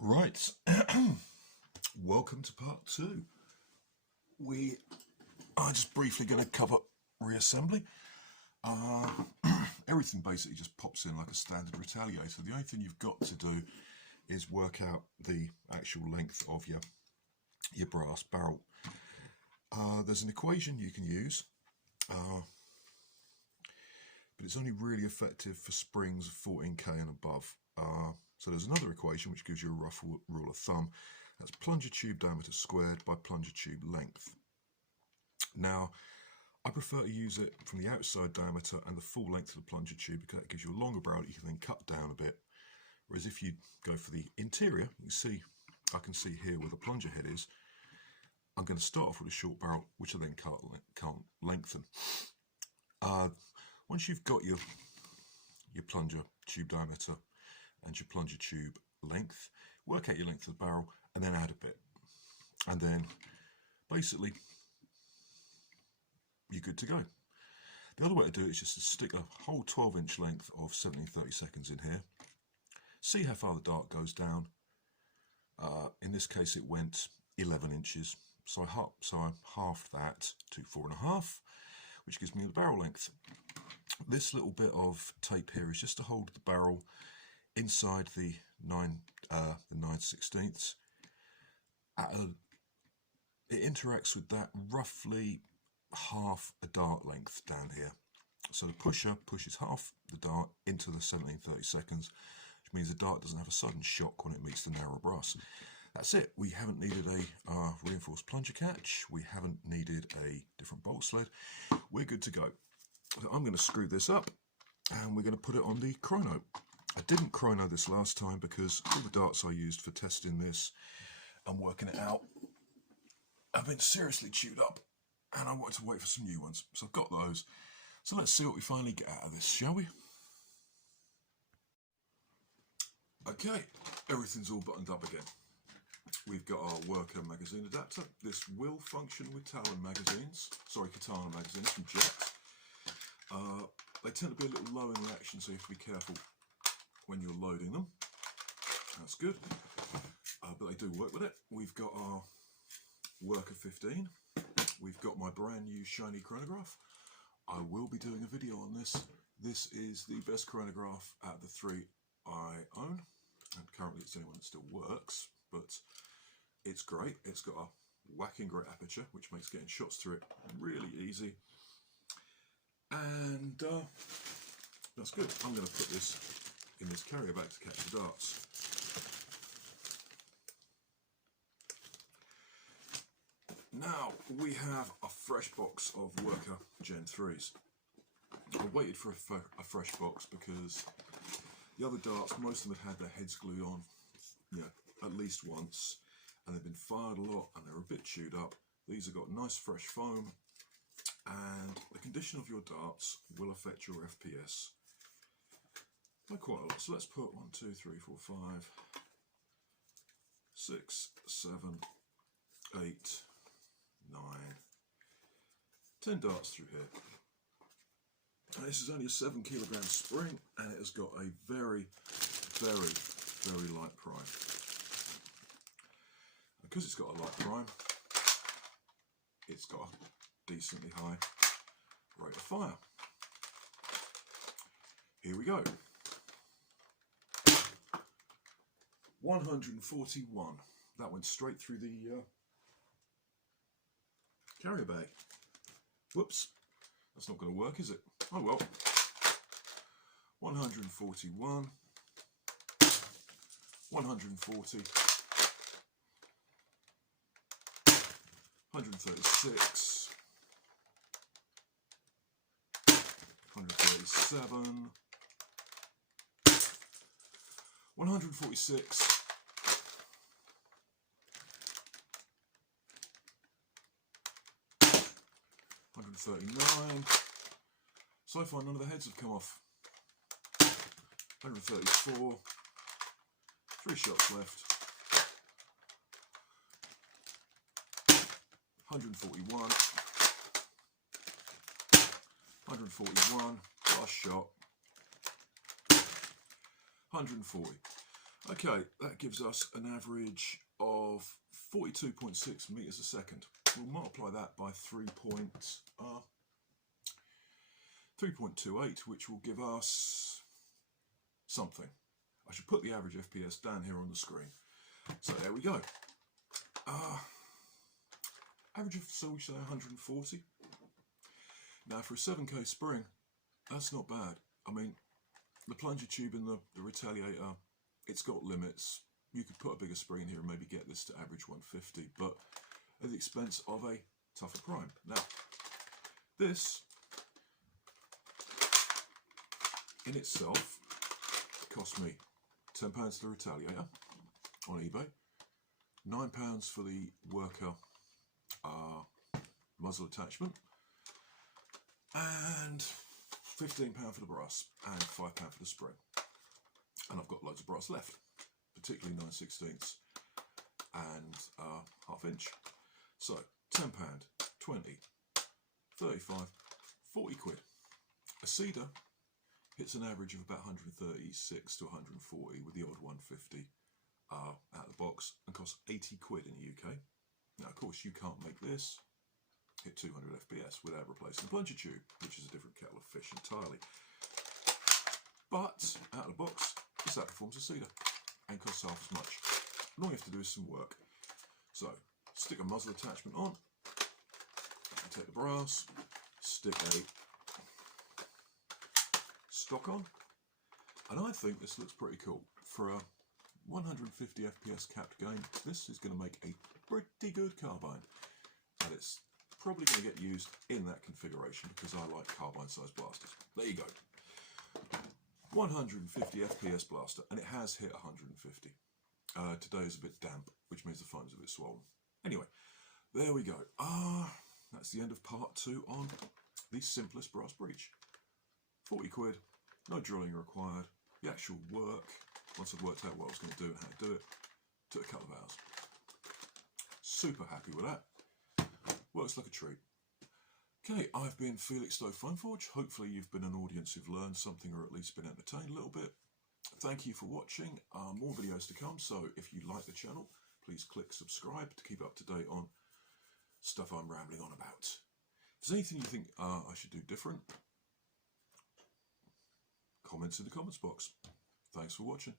Right, welcome to part 2. We are just briefly going to cover reassembly. Everything basically just pops in like a standard Retaliator. The only thing you've got to do is work out the actual length of your brass barrel. There's an equation you can use, but it's only really effective for springs of 14k and above. So there's another equation which gives you a rough rule of thumb. That's plunger tube diameter squared by plunger tube length. Now, I prefer to use it from the outside diameter and the full length of the plunger tube because that gives you a longer barrel that you can then cut down a bit. Whereas if you go for the interior, you see, I can see here where the plunger head is. I'm going to start off with a short barrel, which I then can't lengthen. Once you've got your plunger tube diameter and your plunger tube length, work out your length of the barrel and then add a bit. And then basically you're good to go. The other way to do it is just to stick a whole 12-inch length of 17/30 seconds in here. See how far the dart goes down. In this case it went 11 inches. So I halved that to 4.5, which gives me the barrel length. This little bit of tape here is just to hold the barrel inside the 9/16. It interacts with that roughly half a dart length down here. So the pusher pushes half the dart into the 17/30 seconds, which means the dart doesn't have a sudden shock when it meets the narrow brass. That's it. We haven't needed a reinforced plunger catch. We haven't needed a different bolt sled. We're good to go. So I'm going to screw this up and we're going to put it on the chrono. I didn't chrono this last time because all the darts I used for testing this and working it out have been seriously chewed up and I wanted to wait for some new ones. So I've got those. So let's see what we finally get out of this, shall we? Okay, everything's all buttoned up again. We've got our worker magazine adapter. This will function with katana magazines from Jet. They tend to be a little low in reaction, so you have to be careful when you're loading them. That's good, but they do work with it. We've got our worker 15. We've got my brand new shiny chronograph. I will be doing a video on this. This is the best chronograph out of the 3 I own, and currently it's the only one that still works, but it's great. It's got a whacking great aperture, which makes getting shots through it really easy. And that's good. I'm going to put this in this carrier bag to catch the darts. Now we have a fresh box of worker Gen 3s. I waited for a fresh box because the other darts, most of them had their heads glued on, at least once, and they've been fired a lot and they're a bit chewed up. These have got nice fresh foam, and the condition of your darts will affect your FPS by quite a lot. So let's put 1, 2, 3, 4, 5, 6, 7, 8, 9, 10 darts through here. And this is only a 7 kilogram spring, and it has got a very, very, very light prime. Because it's got a light prime, it's got a decently high rate of fire. Here we go. 141. That went straight through the carrier bag. Whoops, that's not going to work, is it? Oh well. 141, 140, 136, 137, 146, 139. So far none of the heads have come off. 134, 3 shots left. 141, 141, last shot. 140. Okay, that gives us an average of 42.6 meters a second. We'll multiply that by 3.28, which will give us something. I should put the average FPS down here on the screen. So there we go. Average of, so we say 140. Now for a 7K spring, that's not bad. I mean, the plunger tube in the Retaliator, it's got limits. You could put a bigger spring in here and maybe get this to average 150, but at the expense of a tougher prime. Now, this in itself cost me £10 for the Retaliator on eBay, £9 for the worker muzzle attachment, and £15 for the brass and £5 for the spring. And I've got loads of brass left, particularly 9/16 and ½ inch. So £10, 20, 35, 40 quid. A Ceda hits an average of about 136 to 140 with the odd 150 out of the box, and costs 80 quid in the UK. Now of course you can't make this hit 200 FPS without replacing the plunger tube, which is a different kettle of fish entirely. But out of the box, this outperforms a Ceda and costs half as much. All you have to do is some work. So stick a muzzle attachment on, take the brass, stick a stock on, and I think this looks pretty cool. For a 150 FPS capped game, this is going to make a pretty good carbine, and it's probably going to get used in that configuration because I like carbine sized blasters. There you go. 150 FPS blaster, and it has hit 150. Today is a bit damp, which means the foam's a bit swollen. Anyway, there we go. That's the end of part 2 on the simplest brass breech. 40 quid, no drilling required. The actual work, once I've worked out what I was going to do and how to do it, took a couple of hours. Super happy with that. Works like a treat. Okay, I've been Felix Stowe Funforge. Hopefully you've been an audience who've learned something or at least been entertained a little bit. Thank you for watching. More videos to come, so if you like the channel, please click subscribe to keep up to date on stuff I'm rambling on about. If there's anything you think I should do different, comments in the comments box. Thanks for watching.